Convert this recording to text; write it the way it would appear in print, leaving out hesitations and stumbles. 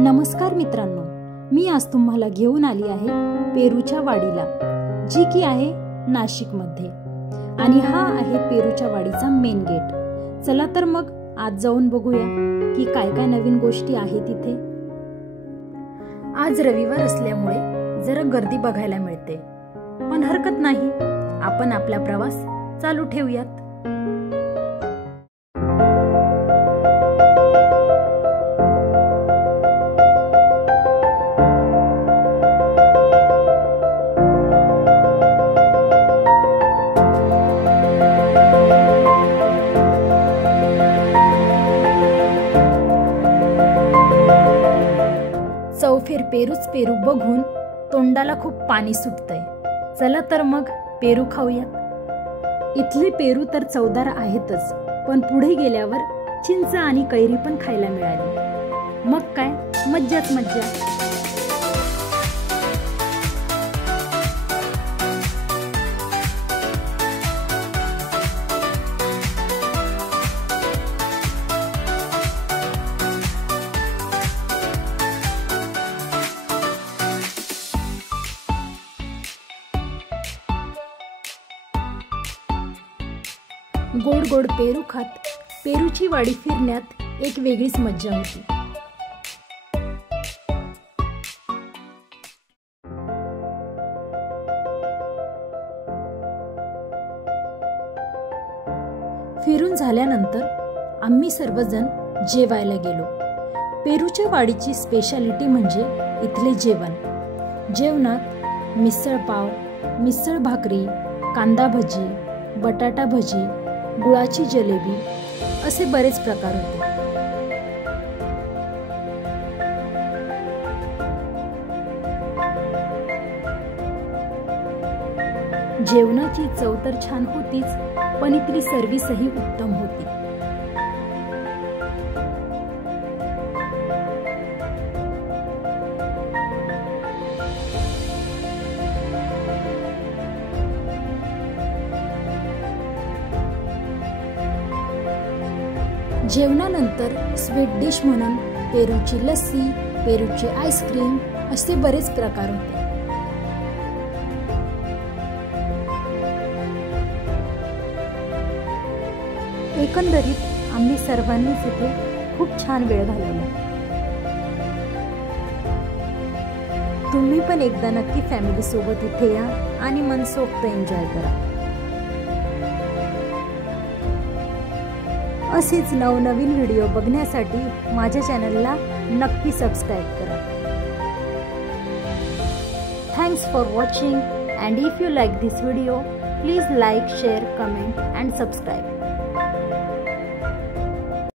नमस्कार मित्रांनो, मी आज तुम्हाला घेऊन आली आहे पेरूच्या वाडीला, जी की आहे नाशिकमध्ये। आणि हा आहे पेरूच्या वाडीचा मेन गेट। चला तर मग आज जाऊन बघूया की काय काय नवीन गोष्टी आहेत इथे। आज रविवार असल्यामुळे जरा गर्दी बघायला मिळते, पण हरकत नाही, आपण आपला प्रवास चालू ठेवूयात। चौफेर पेरूच पेरू बघून तोंडाला खूप पाणी सुटतंय। चला तर मग पेरू खाऊयात। इथले पेरू तर चवदार आहेतच, पण पुढे गेल्यावर चिंच आणि कैरी पण खायला मिळाली। मग काय मज्जाच मज्जा। गोड गोड पेरू खात पेरूची वाडी फिरण्यात एक वेगळीच मज्जा होती। फिरून झाल्यानंतर आम्ही सर्वजण जेवायला गेलो। पेरूच्या वाडीची स्पेशालिटी म्हणजे इथले जेवण। जेवणात मिसळ पाव, मिसळ भाकरी, कांदा भजी, बटाटा भजी, गुळाची जलेबी असे बरेच प्रकार होते। जेवणाची चव तर छान होतीच, पण इथली सर्व्हिसही उत्तम होती। जेवणानंतर स्वीट डिश म्हणून पेरूची लस्सी, पेरूची आईस्क्रीम असे बरेच प्रकार होते। एकंदरीत आम्ही सर्वांनीच इथे खूप छान वेळ घालवला। तुम्ही पण एकदा नक्की फॅमिली सोबत इथे या आणि मनसोक्त एन्जॉय करा। असेच नवनवीन व्हिडिओ बघण्यासाठी माझ्या चॅनलला नक्की सबस्क्राइब करा। Thanks for watching, and if you like this video, please like, share, comment and subscribe.